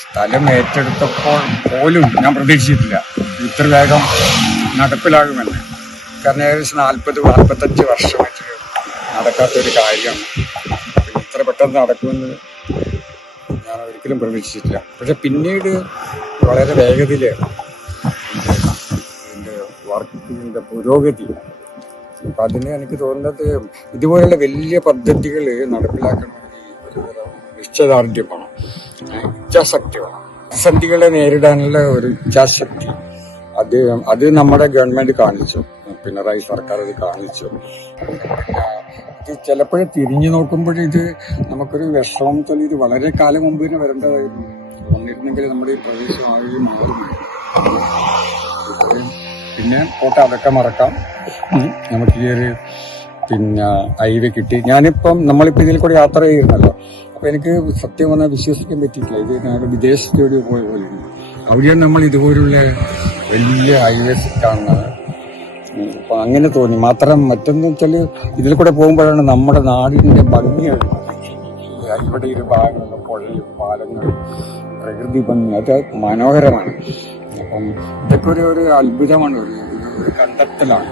സ്ഥലം ഏറ്റെടുത്തപ്പോൾ പോലും ഞാൻ പ്രതീക്ഷിച്ചിട്ടില്ല. ഇത്ര വേഗം നടപ്പിലാകുമെന്ന്. കാരണം ഏകദേശം നാൽപ്പത് നാൽപ്പത്തഞ്ച് വർഷമായിട്ട് നടക്കാത്തൊരു കാര്യമാണ് ഇത്ര പെട്ടെന്ന് നടക്കുമെന്ന് ഞാൻ ഒരിക്കലും പ്രതീക്ഷിച്ചിട്ടില്ല. പക്ഷെ പിന്നീട് വളരെ വേഗതയിൽ എന്റെ വർക്കിന്റെ പുരോഗതി. അപ്പം അതിന് എനിക്ക് തോന്നുന്നത് ഇതുപോലുള്ള വലിയ പദ്ധതികൾ നടപ്പിലാക്കണമെങ്കിൽ ഒരു നിശ്ചയദാർഢ്യം വേണം ഏഹ് ഇച്ഛാശക്തി വേണം പ്രതിസന്ധികളെ നേരിടാനുള്ള ഒരു ഇച്ഛാശക്തി. അത് അത് നമ്മുടെ ഗവൺമെന്റ് കാണിച്ചു. പിണറായി സർക്കാർ അത് കാണിച്ചു. ഇത് ചിലപ്പോഴേ തിരിഞ്ഞു നോക്കുമ്പോൾ ഇത് നമുക്കൊരു വിഷമം തന്നെ. ഇത് വളരെ കാലം മുമ്പ് തന്നെ വരേണ്ടതായിരുന്നു. വന്നിരുന്നെങ്കിൽ നമ്മുടെ ഈ പ്രദേശം ആകെ മാറും പിന്നെ പോട്ടെ അതൊക്കെ മറക്കാം. നമുക്ക് ഈ ഒരു പിന്നെ ഹൈവേ കിട്ടി. ഞാനിപ്പം നമ്മളിപ്പോൾ ഇതിൽ കൂടെ യാത്ര ചെയ്യുന്നല്ലോ. എനിക്ക് സത്യം പറഞ്ഞാൽ വിശ്വസിക്കാൻ പറ്റിയില്ല ഇത് ഞാൻ വിദേശത്ത് എവിടെയോ പോയ പോലെ. അവിടെയാണ് നമ്മൾ ഇതുപോലുള്ള വലിയ ഹൈവേസ് കാണുന്നത്. അപ്പൊ അങ്ങനെ തോന്നി. മാത്രം മറ്റൊന്ന് വെച്ചാൽ ഇതിൽ കൂടെ പോകുമ്പോഴാണ് നമ്മുടെ നാടിന്റെ ഭംഗി. ഇവിടെ ഒരു ഭാഗങ്ങളുള്ള പുഴയും പാലങ്ങളും പ്രകൃതി ഭംഗി. അത് മനോഹരമാണ്. അപ്പം ഇതൊക്കെ ഒരു ഒരു അത്ഭുതമാണ്. ഒരു കണ്ടെത്തലാണ്.